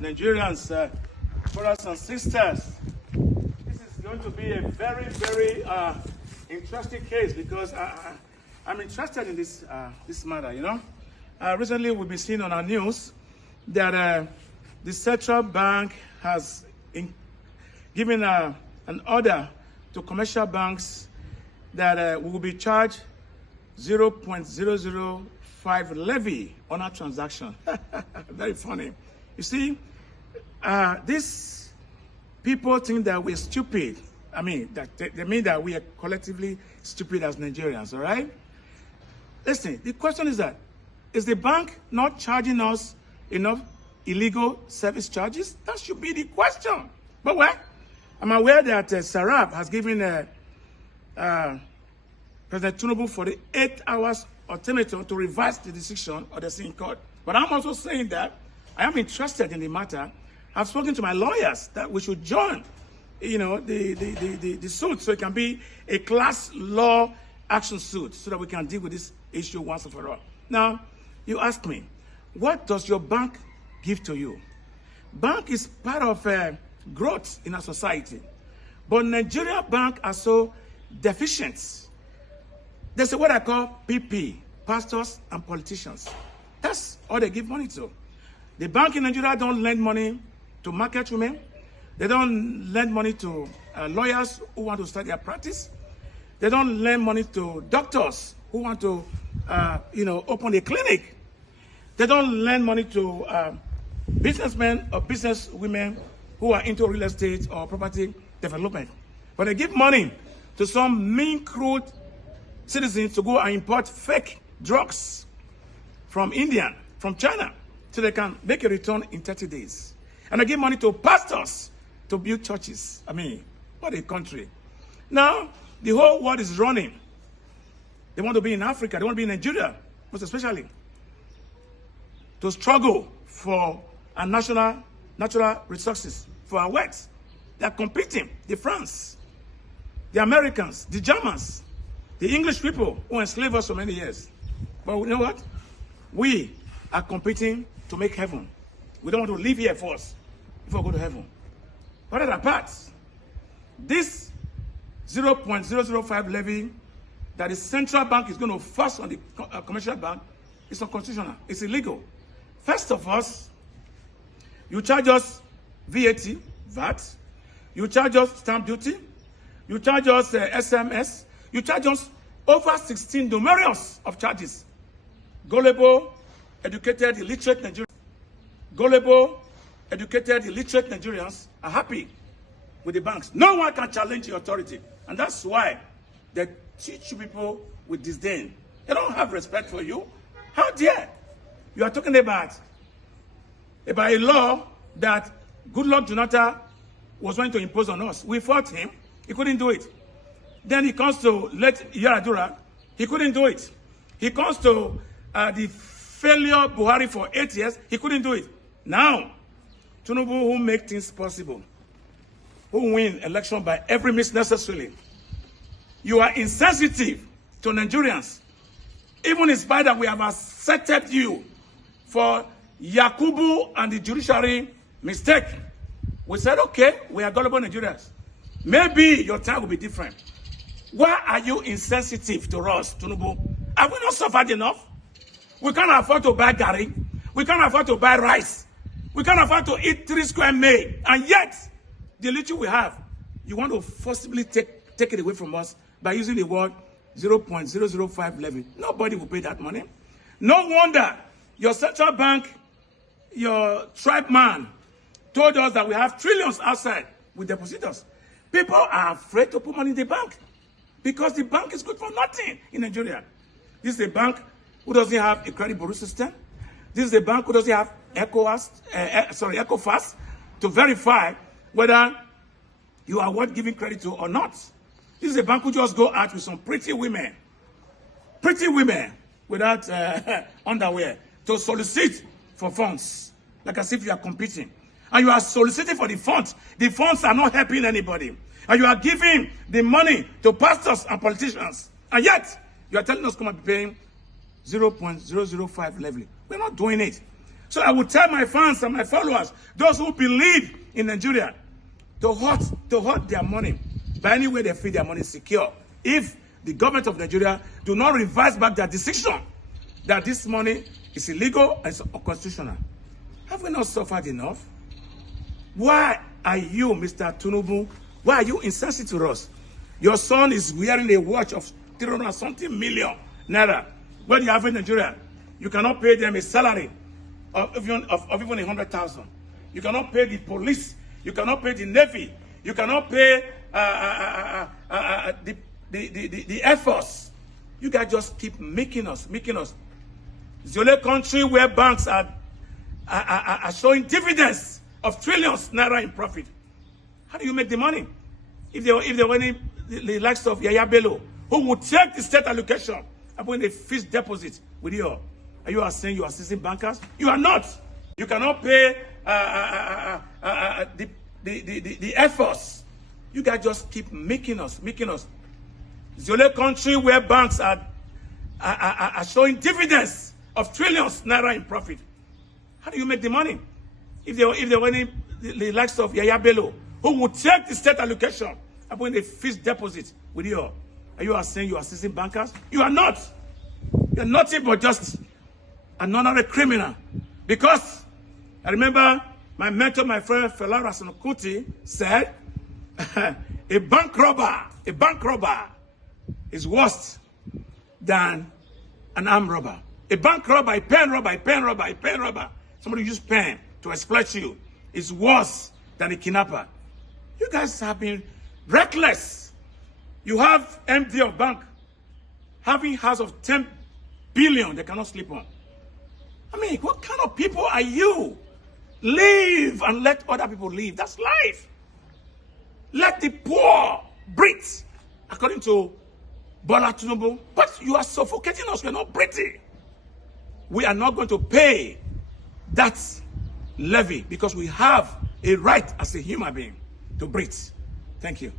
Nigerians, brothers and sisters. This is going to be a very, very interesting case because I'm interested in this matter, you know. Recently, we've been seeing on our news that the central bank has given an order to commercial banks that we will be charged 0.005 levy on our transaction. Very funny. You see, these people think that we're stupid. I mean, that they mean that we are collectively stupid as Nigerians, all right? Listen, the question is that, is the bank not charging us enough illegal service charges? That should be the question. But well, I'm aware that Sarab has given President Tinubu for the 8 hours ultimatum to revise the decision of the Supreme Court. But I'm also saying that I am interested in the matter. I've spoken to my lawyers that we should join, you know, the suit so it can be a class law action suit so that we can deal with this issue once and for all. Now, you ask me, what does your bank give to you? Bank is part of growth in our society. But Nigerian banks are so deficient. There's what I call PP, pastors and politicians. That's all they give money to. The bank in Nigeria don't lend money to market women. They don't lend money to lawyers who want to start their practice. They don't lend money to doctors who want to, open a clinic. They don't lend money to businessmen or businesswomen who are into real estate or property development. But they give money to some mean, crude citizens to go and import fake drugs from India, from China, so they can make a return in 30 days. And they give money to pastors to build churches. I mean, what a country. Now, the whole world is running. They want to be in Africa. They want to be in Nigeria, most especially, to struggle for our natural resources, for our wealth. They are competing. The France, the Americans, the Germans, the English people who enslaved us for many years. But you know what? We are competing to make heaven. We don't want to live here first before we go to heaven. What are the parts? This 0.005 levy that the central bank is going to force on the commercial bank is unconstitutional. It's illegal. First of all, you charge us VAT, you charge us stamp duty, you charge us SMS, you charge us over 16 numerous of charges. Gullible, educated, illiterate Nigerians. Gullible, educated, illiterate Nigerians are happy with the banks. No one can challenge the authority. And that's why they teach you people with disdain. They don't have respect for you. How dare? You are talking about a law that Goodluck Jonathan was going to impose on us. We fought him. He couldn't do it. Then he comes to let Yaradura. He couldn't do it. He comes to the failure Buhari for 8 years. He couldn't do it. Now, Tinubu, who make things possible, who win election by every means necessarily, you are insensitive to Nigerians. Even in spite that we have accepted you for Yakubu and the judiciary mistake, we said, okay, we are gullible Nigerians. Maybe your time will be different. Why are you insensitive to us, Tinubu? Have we not suffered enough? We can't afford to buy gari. We can't afford to buy rice. We can't afford to eat 3 square meal. And yet, the little we have, you want to forcibly take it away from us by using the word 0.005 levy. Nobody will pay that money. No wonder your central bank, your tribe man, told us that we have trillions outside with depositors. People are afraid to put money in the bank because the bank is good for nothing in Nigeria. This is a bank who doesn't have a credit bureau system. This is a bank who doesn't have Ecofas to verify whether you are worth giving credit to or not. This is a bank who just go out with some pretty women without underwear to solicit for funds, like as if you are competing. And you are soliciting for the funds. The funds are not helping anybody. And you are giving the money to pastors and politicians. And yet, you are telling us come and be paying 0.005 levy. We're not doing it. So I would tell my fans and my followers, those who believe in Nigeria, to hold their money. By any way they feel their money secure. If the government of Nigeria do not revise back their decision that this money is illegal and it's unconstitutional. Have we not suffered enough? Why are you, Mr. Tinubu, why are you insensitive to us? Your son is wearing a watch of 300 something million naira. What do you have in Nigeria? You cannot pay them a salary of even 100,000. You cannot pay the police. You cannot pay the Navy. You cannot pay the Air Force. You guys just keep making us. It's the only country where banks are showing dividends of trillions naira in profit. How do you make the money? If they were the likes of Yahaya Bello, who would take the state allocation and put in a fixed deposit with you, are you saying you are assisting bankers? You are not. You cannot pay the Air Force. You guys just keep making us. It's the only country where banks are showing dividends of trillions naira in profit. How do you make the money? If they were the likes of Yahaya Bello, who would take the state allocation and put in a fixed deposit with you, are you saying you are assisting bankers? You are not. You are nothing but just another criminal. Because I remember my mentor, my friend Eholor said, a bank robber is worse than an armed robber. A bank robber, a pen robber. Somebody use pen to exploit you is worse than a kidnapper. You guys have been reckless. You have MD of bank having house of 10 billion they cannot sleep on. I mean, what kind of people are you? Live and let other people live. That's life. Let the poor breathe, according to Bola Tinubu. But you are suffocating us. We are not breathing. We are not going to pay that levy because we have a right as a human being to breathe. Thank you.